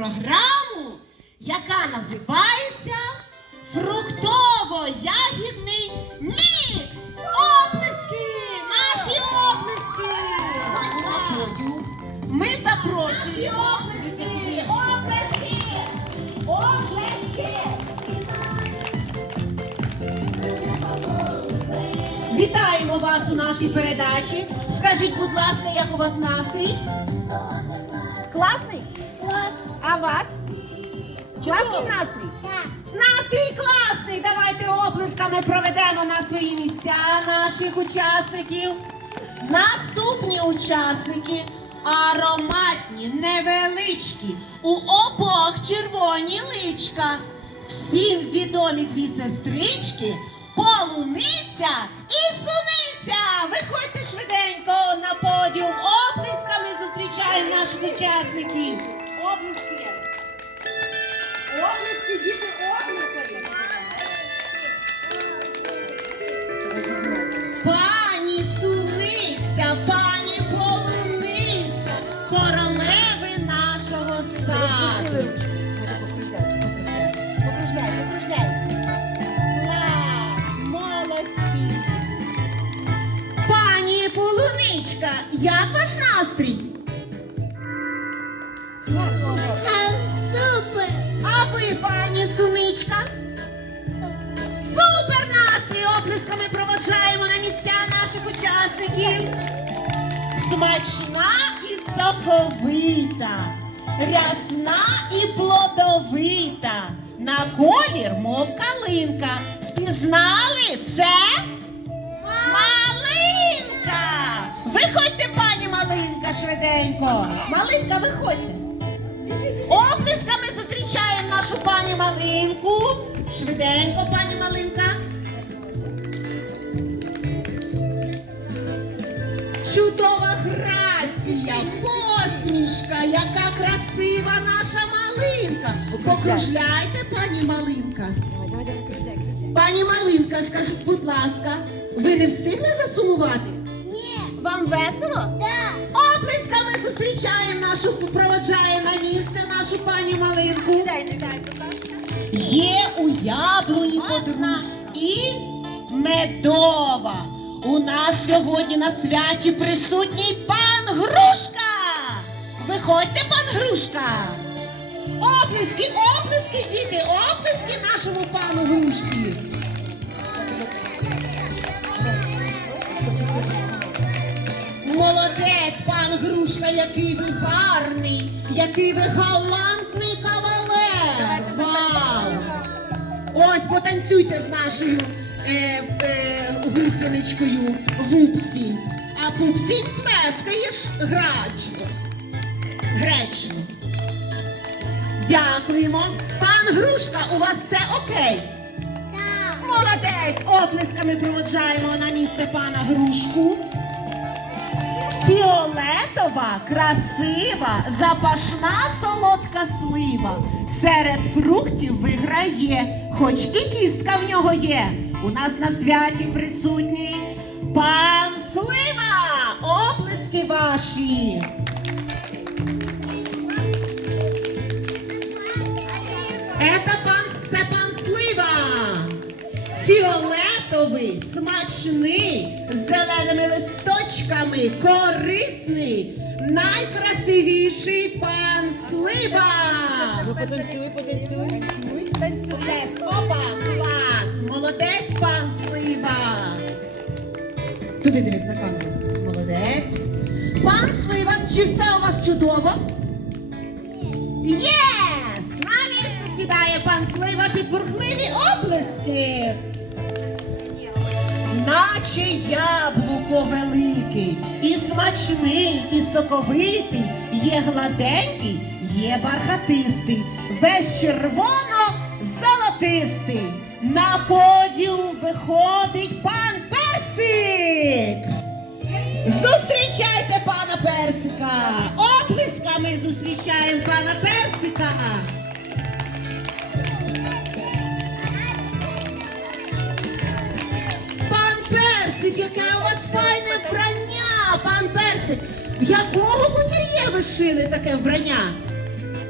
програму, яка називається Фруктово-ягідний мікс. Оплески! Наші оплески! Ми запрошуємо оплески! Оплески! Вітаємо вас у нашій передачі. Скажіть, будь ласка, як у вас настрій? Класний? А вас? Класний настрій? Настрій класний! Давайте оплесками проведемо на свої місця наших учасників. Наступні учасники ароматні, невеличкі, у обох червоні личка. Всім відомі дві сестрички, полуниця і суниця. Виходьте швиденько на подіум. Оплесками зустрічаємо наших учасників. Оплески. Оплески, діти, оплески. Пані суниця, пані полуниця, королеви нашого саду. Клас, молодці. Пані полуничка, як ваш настрій? Ви, пані суничка? Супер настрій! Оплесками проводжаємо на місця наших учасників. Смачна і соковита, рясна і плодовита. На колір, мов калинка. Впізнали це? Малинка! Виходьте, пані Малинка, швиденько. Малинка, виходьте. Оплесками зустрічаємо нашу пані Малинку. Швиденько, пані Малинка. Чудова грація, посмішка, яка красива наша малинка. Покружляйте, пані Малинка. Пані Малинка, скажіть, будь ласка, ви не встигли засумувати? Ні! Вам весело? Зустрічаємо нашу, проводжаємо на місце нашу пані Малинку. Є у яблуні подружка і медова. У нас сьогодні на святі присутній пан Грушка. Виходьте, пан Грушка. Оплески, оплески пан який ви гарний, який ви галантний кавалер. Вау! Ось потанцюйте з нашою е, е, гусеничкою Вупсі. А Пупсі плескаєш грачно. Гречно. Дякуємо. Пан Грушка, у вас все окей? Молодець! Оплесками проводжаємо на місце пана Грушку. Фіолетова, красива, запашна солодка слива. Серед фруктів виграє, хоч і кістка в нього є. У нас на святі присутній пан Слива. Оплески ваші. Это пан, це пан Слива. Фіолетовий, смачний, з зеленими листочками, корисний, найкрасивіший пан Слива. Ну, потанцюй, потанцюй. Yes. Опа, клас! Молодець, пан Слива. Туди дивись на камеру. Молодець. Пан Слива, чи все у вас чудово? Єс! На місце сідає пан Слива під бурхливі оплески. Наче яблуко великий, і смачний, і соковитий, є гладенький, є бархатистий, весь червоно-золотистий. На подіум виходить пан Персик. Зустрічайте пана Персика! Оплесками зустрічаємо пана Персика! Яке у вас файне вбрання, пан Персик. В якого кутюр'є ви шили таке вбрання?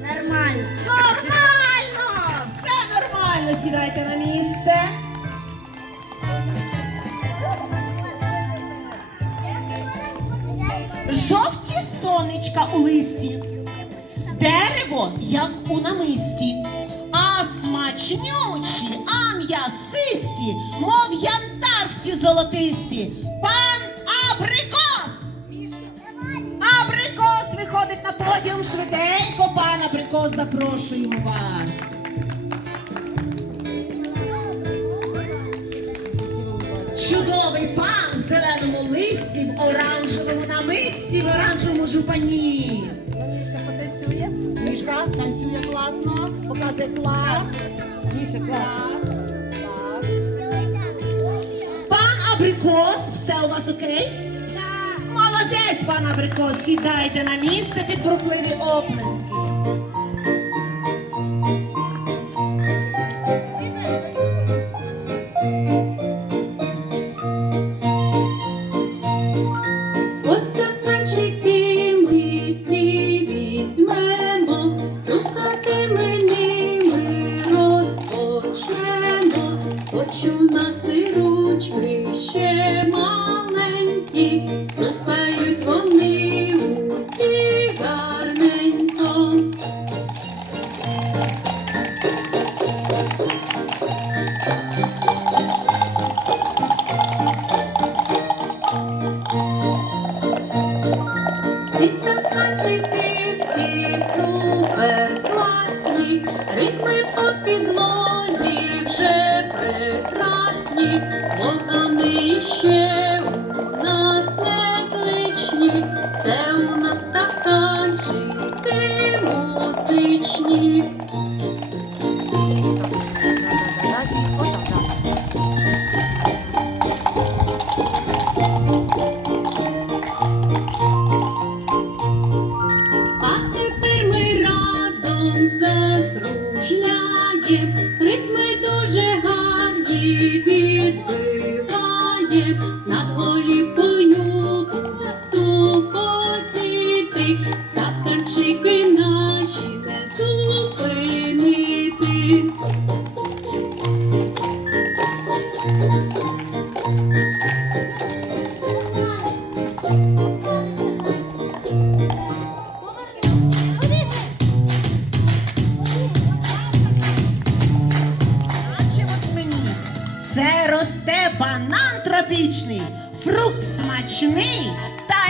Нормально. Нормально! Все нормально, сідайте на місце. Жовті сонечка у листі, дерево, як у намисті, смачнючі, а м'ясисті, мов янтар всі золотисті. Пан Абрикос! Абрикос виходить на подіум швиденько, пан Абрикос, запрошуємо вас. Чудовий пан в зеленому листі, в оранжевому намисті, в оранжевому жупані. Мішка потанцює. Мішка танцює класно, показує клас. Міша, клас. Клас. Пан Абрикос, все у вас окей? Молодець, пан Абрикос, сідайте на місце під бурхливі оплески.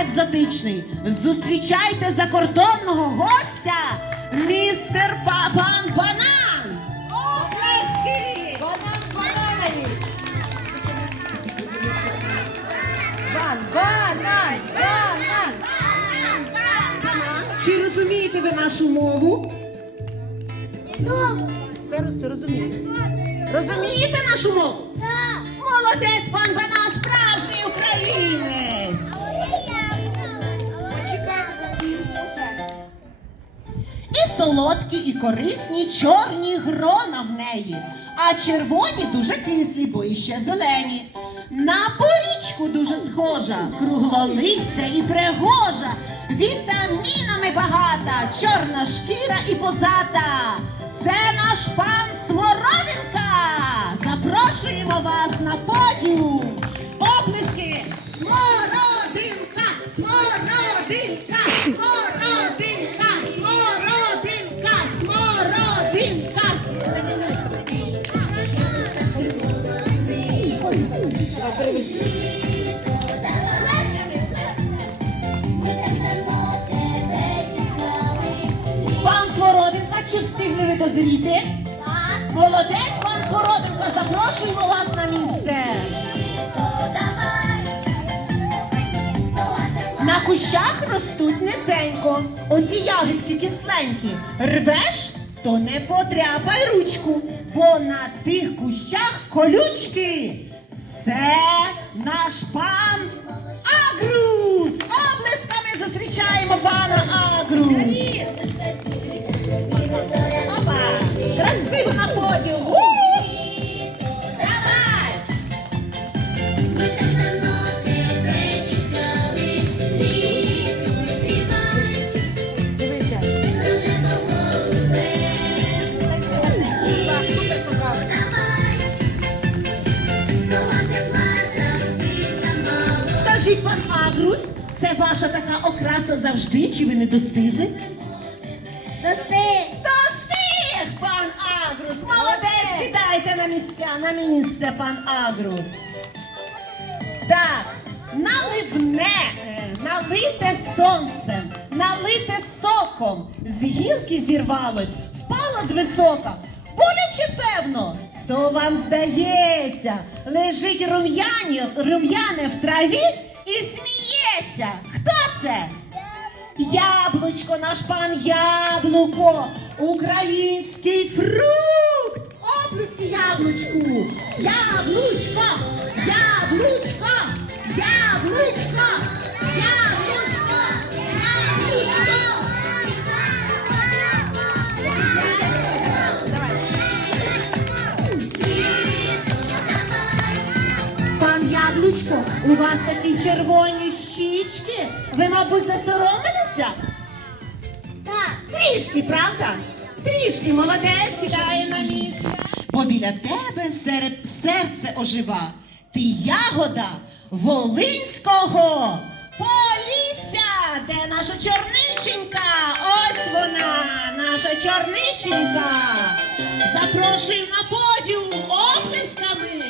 Екзотичний. Зустрічайте закордонного гостя, містер Папан Банан! Оплески! Банан, бананович. Бан, банан, банан. Чи розумієте ви нашу мову? Все, все розумію. Розумієте нашу мову? Молодець, пан Банан, солодкі, і корисні чорні грона в неї, а червоні дуже кислі, бо іще зелені. На порічку дуже схожа, круглолиця і пригожа, вітамінами багата, чорна шкіра і позата. Це наш пан Смородинка. Запрошуємо вас на подіум. Запрошуємо вас на місце. На кущах ростуть низенько. Оці ягідки кисленькі. Рвеш, то не подряпай ручку, бо на тих кущах колючки. Це наш пан Агрус! Облисками зустрічаємо пана Агрус! Окраса завжди, чи ви не достигли? Достиг. Достиг, пан Агрус! Молодець! Сідайте на місця, на місце, пан Агрус. Так, наливне, е, налите сонцем, налите соком, з гілки зірвалось, впало з висока. Боляче, певно, то вам здається, лежить рум'яне в траві і сміється. Хто це? Яблучко, наш пан яблуко, український фрукт. Оплески яблучку. Яблучко, яблучко, яблучко, яблучко, яблучко. Пан Яблучко, у вас такі червоні щічки. Ви, мабуть, засоромилися? Так. Трішки, правда? Трішки молодець сідає на місце. Бо біля тебе серед серце ожива. Ти ягода Волинського полісся, де наша чорниченька. Ось вона, наша чорниченька. Запрошуємо на подіум оплесками.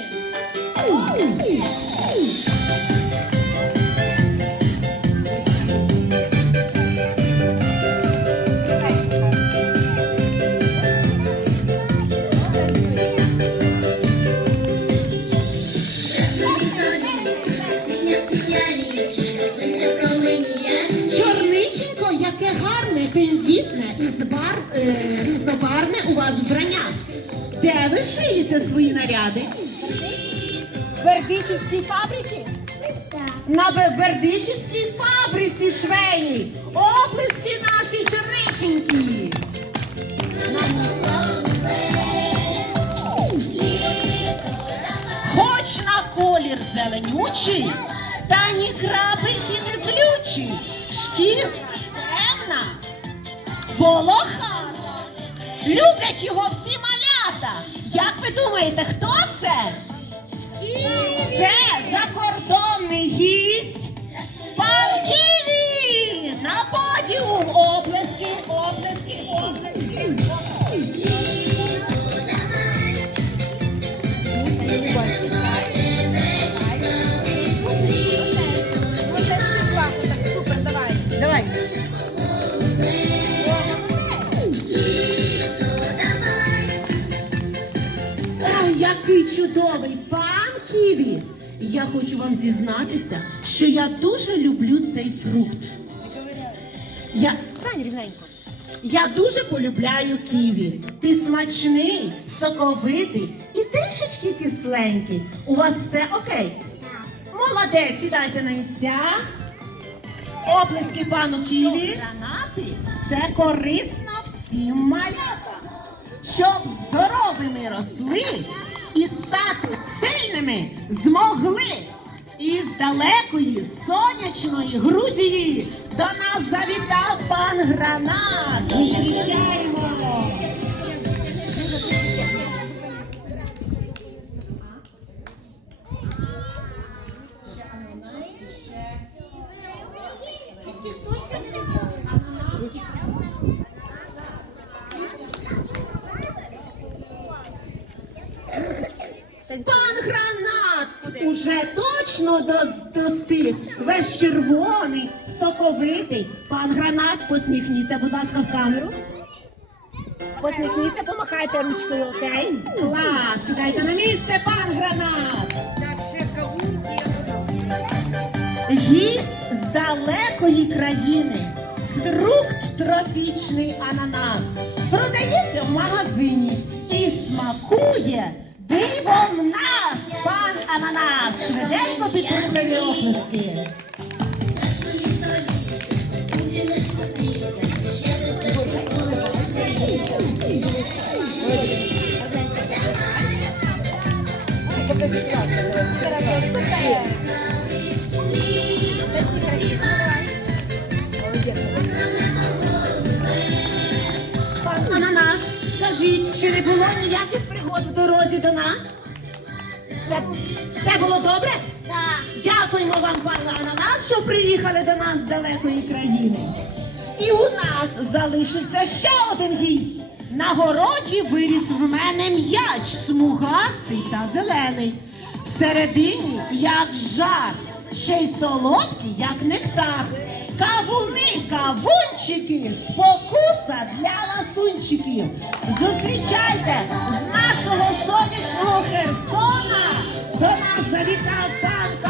Різнобарне у вас вбрання. Де ви шиєте свої наряди? В Бердичівській фабриці? На Бердичівській фабриці швейній. Оплески нашій чорниченькі. Хоч на колір зеленючий, та ні крапельки не злючий. Шкірка темна, волоха. Люблять його всі малята. Як ви думаєте, хто це? Це закордонний гість. Пан Ківі! На подіум! Оплески, Я хочу вам зізнатися, що я дуже люблю цей фрукт. Я, Стань рівненько. я дуже полюбляю ківі. Ти смачний, соковитий і трішечки кисленький. У вас все окей? Молодець, сідайте на місця. Оплески пану Ківі. Гранати це корисно всім малятам. Щоб здоровими росли і стати сильними змогли. Із далекої сонячної Грузії до нас завітав пан Гранат. Зустрічаємо! Точно достиг. Весь червоний, соковитий. Пан Гранат, посміхніться, будь ласка, в камеру. Посміхніться, помахайте ручкою, окей? Клас, сідайте на місце, пан Гранат. Гість з далекої країни. Фрукт тропічний ананас. Продається в магазині і смакує дивом нас, пан ананас. Швиденько підтримує оплески. Пан ананас, скажіть, чи не було ніяких пригод в дорозі до нас? Все Все було добре? Так. Дякуємо вам, пане Ананас, що приїхали до нас з далекої країни. І у нас залишився ще один гість. На городі виріс в мене м'яч смугастий та зелений. Всередині як жар, ще й солодкий, як нектар. Кавуни, кавунчики, спокуса для ласунчиків. Зустрічайте нашого сонячного Херсона. До нас завітав пан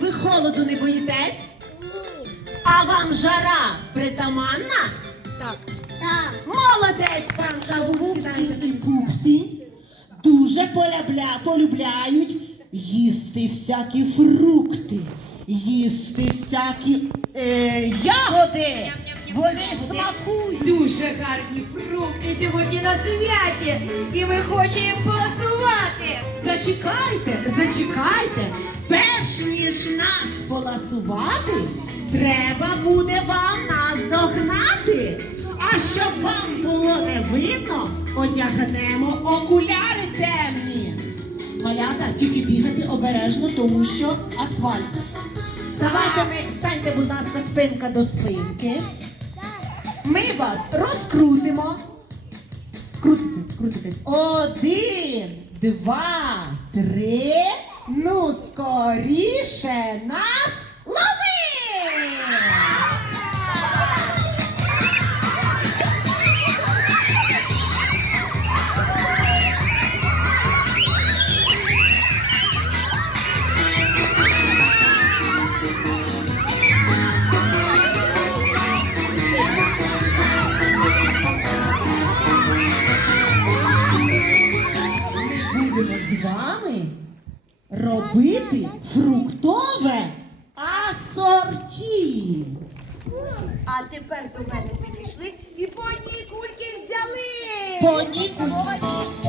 ви холоду не боїтесь? А вам жара притаманна? Так. Так. Молодець, пан Кавун і куксі дуже полюбля, полюбляють їсти всякі фрукти, їсти всякі е, ягоди. Вони смакують. Дуже гарні фрукти сьогодні на святі, і ми хочемо їм поласувати. Зачекайте, зачекайте. Перш ніж нас поласувати, треба буде вам нас догнати. А щоб вам було не видно, одягнемо окуляри темні. Малята, тільки бігати обережно, тому що асфальт. Давайте ми станьте, будь ласка, спинка до спинки. Ми вас розкрутимо. Крутитесь, крутитесь. Один, два, три. Ну, скоріше нас робити фруктове асорті. А тепер до мене підійшли і по ній кульки взяли. Поніку. Один,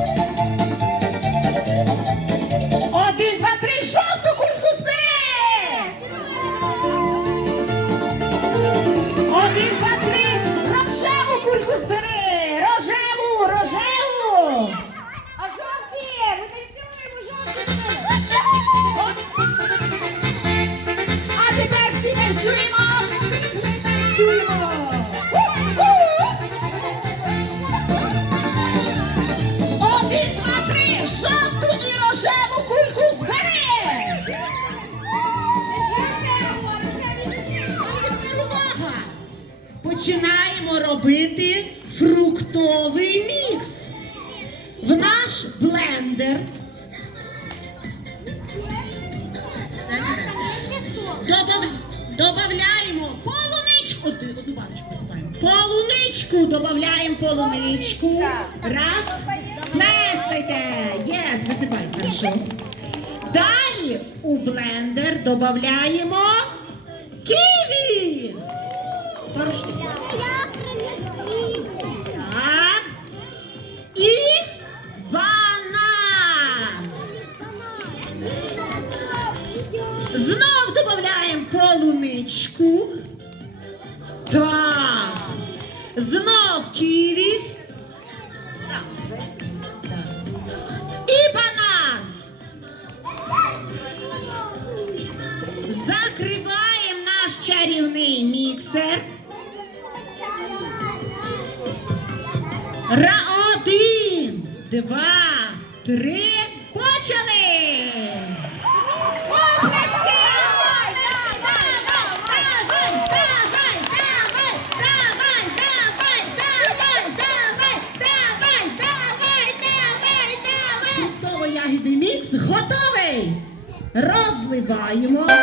Починаємо робити фруктовий мікс. В наш блендер добавляємо полуничку. Одну одну баночку висипаємо. Полуничку додаємо полуничку. Раз. Плескайте. Єс, висипайте. Хорошо. Далі у блендер додаємо 不一。Are you more?